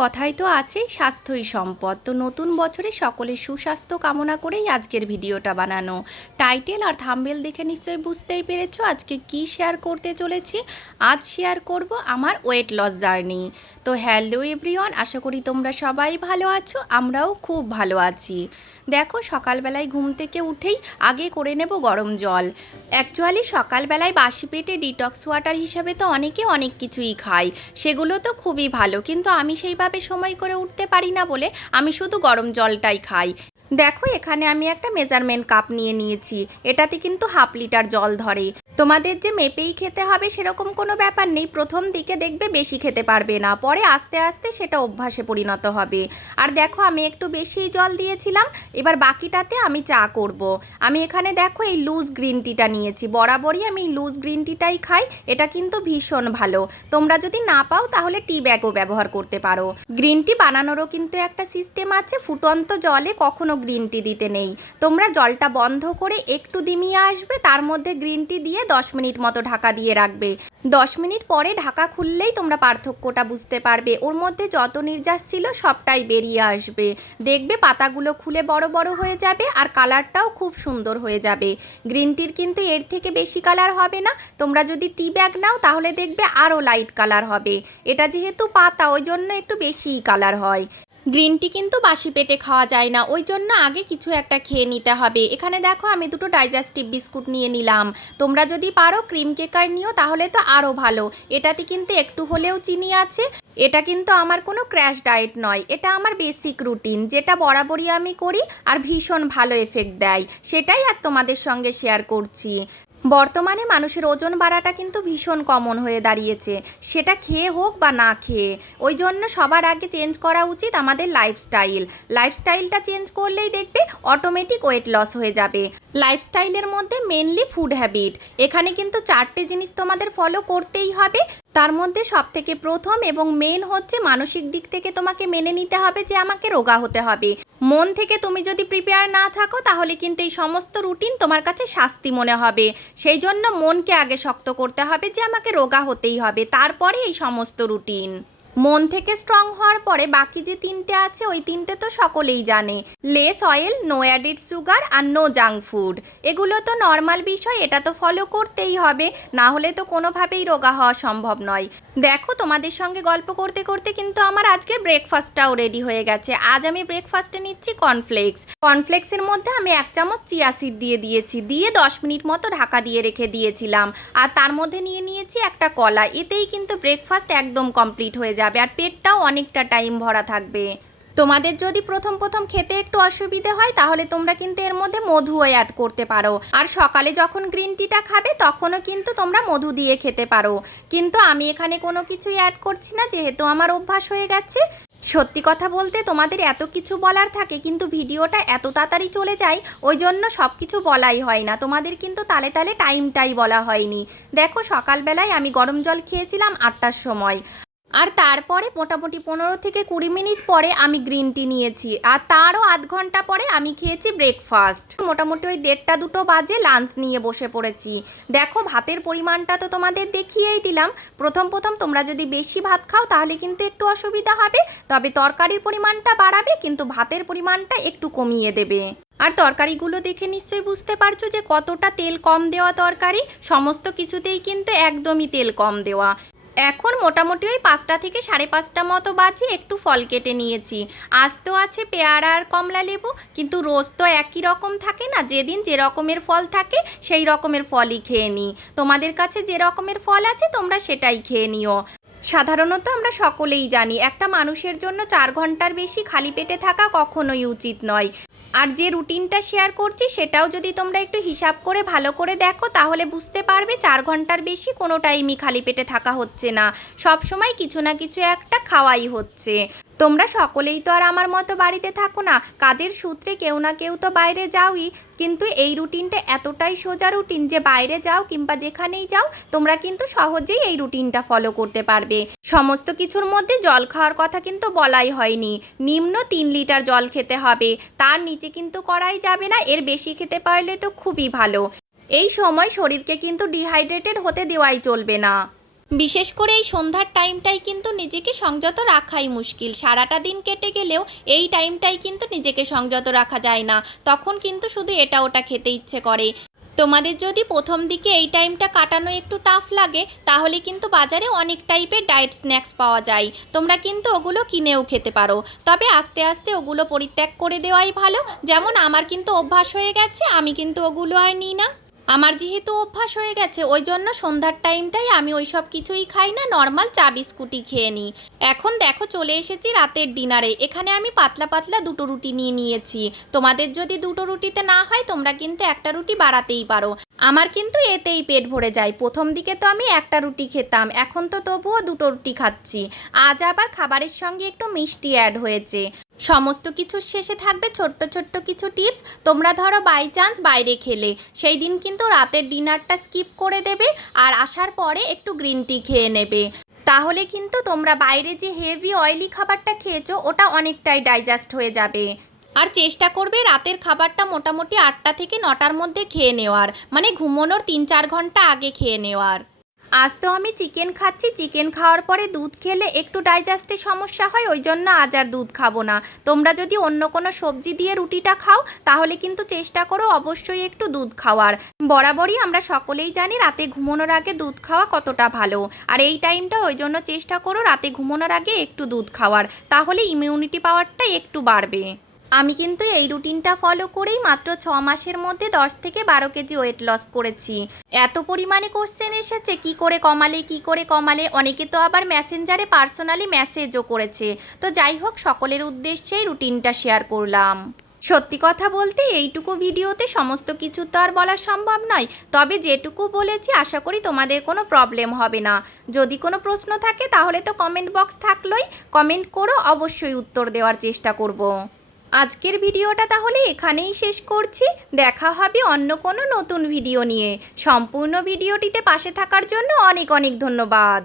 কথাই তো আছে, স্বাস্থ্যই সম্পদ। তো নতুন বছরে সকলের সুস্বাস্থ্য কামনা করেই আজকের ভিডিওটা বানানো। টাইটেল আর থাম্বেল দেখে নিশ্চয়ই বুঝতেই পেরেছ আজকে কি শেয়ার করতে চলেছি। আজ শেয়ার করব আমার ওয়েট লস জার্নি তো হ্যালো এভরিওয়ান আশা করি তোমরা সবাই ভালো আছো, আমরাও খুব ভালো আছি। দেখো, সকালবেলায় ঘুম থেকে উঠেই আগে করে নেব গরম জল। অ্যাকচুয়ালি সকালবেলায় বাসি পেটে ডিটক্স ওয়াটার হিসাবে তো অনেকে অনেক কিছুই খায়। সেগুলো তো খুবই ভালো, কিন্তু আমি সেইভাবে সময় করে উঠতে পারি না বলে আমি শুধু গরম জলটাই খাই। দেখো এখানে আমি একটা মেজারমেন্ট কাপ নিয়ে নিয়েছি। এটাতে কিন্তু হাফ লিটার জল ধরে। তোমাদের যে মেপেই খেতে হবে সেরকম কোনো ব্যাপার নেই। প্রথম দিকে দেখবে বেশি খেতে পারবে না, পরে আস্তে আস্তে সেটা অভ্যাসে পরিণত হবে। আর দেখো, আমি একটু বেশি জল দিয়েছিলাম, এবার বাকিটাতে আমি চা করব। আমি এখানে দেখো এই লুজ গ্রিন টিটা নিয়েছি। বরাবরই আমি এই লুজ গ্রিন টিটাই খাই, এটা কিন্তু ভীষণ ভালো। তোমরা যদি না পাও, তাহলে টি ব্যাগও ব্যবহার করতে পারো। গ্রিন টি বানানোরও কিন্তু একটা সিস্টেম আছে, ফুটন্ত জলে কখনো গ্রিন টি দিতে নেই। তোমরা জলটা বন্ধ করে একটু দিমিয়ে আসবে, তার মধ্যে গ্রিন টি দিয়ে দশ মিনিট মতো ঢাকা দিয়ে রাখবে। দশ মিনিট পরে ঢাকা খুললেই তোমরা পার্থক্যটা বুঝতে পারবে। ওর মধ্যে যত নির্যাস ছিল সবটাই বেরিয়ে আসবে। দেখবে পাতাগুলো খুলে বড় বড় হয়ে যাবে আর কালারটাও খুব সুন্দর হয়ে যাবে। গ্রিন টির কিন্তু এর থেকে বেশি কালার হবে না। তোমরা যদি টি ব্যাগ নাও তাহলে দেখবে আরও লাইট কালার হবে। এটা যেহেতু পাতা, ওই জন্য একটু বেশিই কালার হয়। গ্রিন টি কিন্তু বাসি পেটে খাওয়া যায় না। ওই জন্য আগে কিছু একটা খেয়ে নিতে হবে। এখানে দেখো আমি দুটো ডাইজেস্টিভ বিস্কুট নিয়ে নিলাম। তোমরা যদি পারো ক্রিম কেকার নিও তাহলে তো আরও ভালো। এটাতে কিন্তু একটু হলেও চিনি আছে। এটা কিন্তু আমার কোনো ক্র্যাশ ডায়েট নয়। এটা আমার বেসিক রুটিন যেটা বরাবরই আমি করি আর ভীষণ ভালো এফেক্ট দেয়। সেটাই আর তোমাদের সঙ্গে শেয়ার করছি। বর্তমানে মানুষের ওজন বাড়াটা কিন্তু ভীষণ কমন হয়ে দাঁড়িয়েছে। সেটা খেয়ে হোক বা না খেয়ে, ওই জন্য সবার আগে চেঞ্জ করা উচিত আমাদের লাইফস্টাইল লাইফস্টাইলটা চেঞ্জ করলেই দেখবে অটোমেটিক ওয়েট লস হয়ে যাবে। লাইফস্টাইলের মধ্যে মেনলি ফুড হ্যাবিট এখানে কিন্তু চারটে জিনিস তোমাদের ফলো করতেই হবে। তার মধ্যে সব থেকে প্রথম এবং মেন হচ্ছে মানসিক দিক থেকে তোমাকে মেনে নিতে হবে যে আমাকে রোগা হতে হবে। মন থেকে তুমি যদি প্রিপেয়ার না থাকো, তাহলে কিন্তু এই সমস্ত রুটিন তোমার কাছে শাস্তি মনে হবে। সেই জন্য মনকে আগে শক্ত করতে হবে যে আমাকে রোগা হতেই হবে, তারপরে এই সমস্ত রুটিন মন থেকে স্ট্রং হওয়ার পরে বাকি যে তিনটে আছে, ওই তিনটে তো সকলেই জানে। Less oil, no added sugar আর নো জাঙ্ক ফুড। এগুলো তো নর্মাল বিষয়, এটা তো ফলো করতেই হবে। না হলে তো কোনোভাবেই রোগা হওয়া সম্ভব নয়। দেখো তোমাদের সঙ্গে গল্প করতে করতে কিন্তু আমার আজকে ব্রেকফাস্টটাও রেডি হয়ে গেছে। আজ আমি ব্রেকফাস্টে নিচ্ছি কর্নফ্লেক্স কর্নফ্লেক্সের মধ্যে আমি এক চামচ চিয়া সিড দিয়ে দিয়েছি। দিয়ে দশ মিনিট মতো ঢাকা দিয়ে রেখে দিয়েছিলাম। আর তার মধ্যে নিয়ে নিয়েছি একটা কলা। এতেই কিন্তু ব্রেকফাস্ট একদম কমপ্লিট হয়ে যাবে আর পেটটাও অনেকটা টাইম ভরা থাকবে। তোমাদের যদি প্রথম প্রথম খেতে একটু অসুবিধে হয়, তাহলে তোমরা কিন্তু এর মধ্যে মধুও অ্যাড করতে পারো। আর সকালে যখন গ্রিন টিটা খাবে, তখনও কিন্তু তোমরা মধু দিয়ে খেতে পারো। কিন্তু আমি এখানে কোনো কিছুই অ্যাড করছি না, যেহেতু আমার অভ্যাস হয়ে গেছে। সত্যি কথা বলতে তোমাদের এত কিছু বলার থাকে, কিন্তু ভিডিওটা এত তাড়াতাড়ি চলে যায়, ওই জন্য সব কিছু বলাই হয় না। তোমাদের কিন্তু তালে তালে টাইমটাই বলা হয়নি। দেখো সকালবেলায় আমি গরম জল খেয়েছিলাম আটটার সময়। আর তারপরে মোটামুটি পনেরো থেকে কুড়ি মিনিট পরে আমি গ্রিন টি নিয়েছি। আর তারও আধ ঘণ্টা পরে আমি খেয়েছি ব্রেকফাস্ট মোটামুটি ওই দেড়টা দুটো বাজে লাঞ্চ নিয়ে বসে পড়েছি। দেখো, ভাতের পরিমাণটা তো তোমাদের দেখিয়েই দিলাম। প্রথম প্রথম তোমরা যদি বেশি ভাত খাও, তাহলে কিন্তু একটু অসুবিধা হবে। তবে তরকারির পরিমাণটা বাড়াবে, কিন্তু ভাতের পরিমাণটা একটু কমিয়ে দেবে। আর তরকারিগুলো দেখে নিশ্চয়ই বুঝতে পারছ যে কতটা তেল কম দেওয়া তরকারি। সমস্ত কিছুতেই কিন্তু একদমই তেল কম দেওয়া। এখন মোটামুটি ওই পাঁচটা থেকে সাড়ে পাঁচটা মতো বাজে একটু ফল কেটে নিয়েছি। আজ তো আছে পেয়ারা আর কমলা লেবু, কিন্তু রোজ তো একই রকম থাকে না, যেদিন যে রকমের ফল থাকে সেই রকমের ফলই খেয়ে নিই। তোমাদের কাছে যে রকমের ফল আছে তোমরা সেটাই খেয়ে নিও। সাধারণত আমরা সকলেই জানি, একটা মানুষের জন্য চার ঘণ্টার বেশি খালি পেটে থাকা কখনোই উচিত নয়। আর যে রুটিনটা শেয়ার করছি, সেটাও যদি তোমরা একটু হিসাব করে, ভালো করে দেখো, তাহলে বুঝতে পারবে চার ঘণ্টার বেশি কোনো টাইমই খালি পেটে থাকা হচ্ছে না। সব সময় কিছু না কিছু একটা খাওয়াই হচ্ছে। তোমরা সকলেই তো আর আমার মতো বাড়িতে থাকো না। কাজের সূত্রে কেউ না কেউ তো বাইরে যাওই। কিন্তু এই রুটিনটা এতটাই সোজা রুটিন যে বাইরে যাও কিংবা যেখানেই যাও, তোমরা কিন্তু সহজেই এই রুটিনটা ফলো করতে পারবে। সমস্ত কিছুর মধ্যে জল খাওয়ার কথা কিন্তু বলাই হয়নি। নিম্ন তিন লিটার জল খেতে হবে। তার নিচে কিন্তু করাই যাবে না, এর বেশি খেতে পারলে তো খুবই ভালো। এই সময় শরীরকে কিন্তু ডিহাইড্রেটেড হতে দেওয়াই চলবে না। বিশেষ করে এই সন্ধ্যার টাইমটাই কিন্তু নিজেকে সংযত রাখাই মুশকিল। সারাটা দিন কেটে গেলেও এই টাইমটাই কিন্তু নিজেকে সংযত রাখা যায় না। তখন কিন্তু শুধু এটা ওটা খেতে ইচ্ছে করে। তোমাদের যদি প্রথম দিকে এই টাইমটা কাটানো একটু টাফ লাগে, তাহলে কিন্তু বাজারে অনেক টাইপের ডায়েট স্ন্যাক্স পাওয়া যায়। তোমরা কিন্তু ওগুলো কিনেও খেতে পারো। তবে আস্তে আস্তে ওগুলো পরিত্যাগ করে দেওয়াই ভালো। যেমন আমার কিন্তু অভ্যাস হয়ে গেছে, আমি কিন্তু ওগুলো আর নিই না। আমার যেহেতু অভ্যাস হয়ে গেছে, ওই জন্য সন্ধ্যার টাইমটাই আমি ওই সব কিছুই খাই না, নর্মাল চা বিস্কুটই খেয়ে নিই। এখন দেখো চলে এসেছি রাতের ডিনারে, এখানে আমি পাতলা পাতলা দুটো রুটি নিয়ে নিয়েছি। তোমাদের যদি দুটো রুটিতে না হয়, তোমরা কিন্তু একটা রুটি বাড়াতেই পারো। আমার কিন্তু এতেই পেট ভরে যায়, প্রথম দিকে তো আমি একটা রুটি খেতাম, এখন তো তবুও দুটো রুটি খাচ্ছি। আজ আবার খাবারের সঙ্গে একটু মিষ্টি অ্যাড হয়েছে। সমস্ত কিছুর শেষে থাকবে ছোট্ট ছোট্ট কিছু টিপস। তোমরা ধরো বাই চান্স বাইরে খেলে। সেই দিন কিন্তু রাতের ডিনারটা স্কিপ করে দেবে আর আসার পরে একটু গ্রিন টি খেয়ে নেবে। তাহলে কিন্তু তোমরা বাইরে যে হেভি অয়েলি খাবারটা খেয়েছো, ওটা অনেকটাই ডাইজেস্ট হয়ে যাবে। আর চেষ্টা করবে রাতের খাবারটা মোটামুটি আটটা থেকে নটার মধ্যে খেয়ে নেওয়ার। মানে ঘুমোনোর তিন চার ঘণ্টা আগে খেয়ে নেওয়ার। আজ তো আমি চিকেন খাচ্ছি, চিকেন খাওয়ার পরে দুধ খেলে একটু ডাইজেস্টে সমস্যা হয়, ওই জন্য আজ আর দুধ খাব না। তোমরা যদি অন্য কোনো সবজি দিয়ে রুটিটা খাও, তাহলে কিন্তু চেষ্টা করো অবশ্যই একটু দুধ খাওয়ার। বরাবরই আমরা সকলেই জানি রাতে ঘুমানোর আগে দুধ খাওয়া কতটা ভালো। আর এই টাইমটা ওই জন্য চেষ্টা করো রাতে ঘুমানোর আগে একটু দুধ খাওয়ার, তাহলে ইমিউনিটি পাওয়ারটা একটু বাড়বে। আমি কিন্তু এই রুটিনটা ফলো করেই মাত্র ছ মাসের মধ্যে দশ থেকে বারো কেজি ওয়েট লস করেছি। এত পরিমাণে কোশ্চেন এসেছে, কি করে কমালে, কি করে কমালে? অনেকে তো আবার মেসেঞ্জারে পার্সোনালি মেসেজও করেছে। তো যাই হোক, সকলের উদ্দেশ্যেই রুটিনটা শেয়ার করলাম। সত্যি কথা বলতে, এইটুকু ভিডিওতে সমস্ত কিছু তো আর বলা সম্ভব নয়। তবে যেটুকু বলেছি, আশা করি তোমাদের কোনো প্রবলেম হবে না। যদি কোনো প্রশ্ন থাকে, তাহলে তো কমেন্ট বক্স থাকলোই। কমেন্ট করো, অবশ্যই উত্তর দেওয়ার চেষ্টা করব। আজকের ভিডিওটা তাহলে এখানেই শেষ করছি। দেখা হবে অন্য কোনো নতুন ভিডিও নিয়ে। সম্পূর্ণ ভিডিওটিতে পাশে থাকার জন্য অনেক অনেক ধন্যবাদ।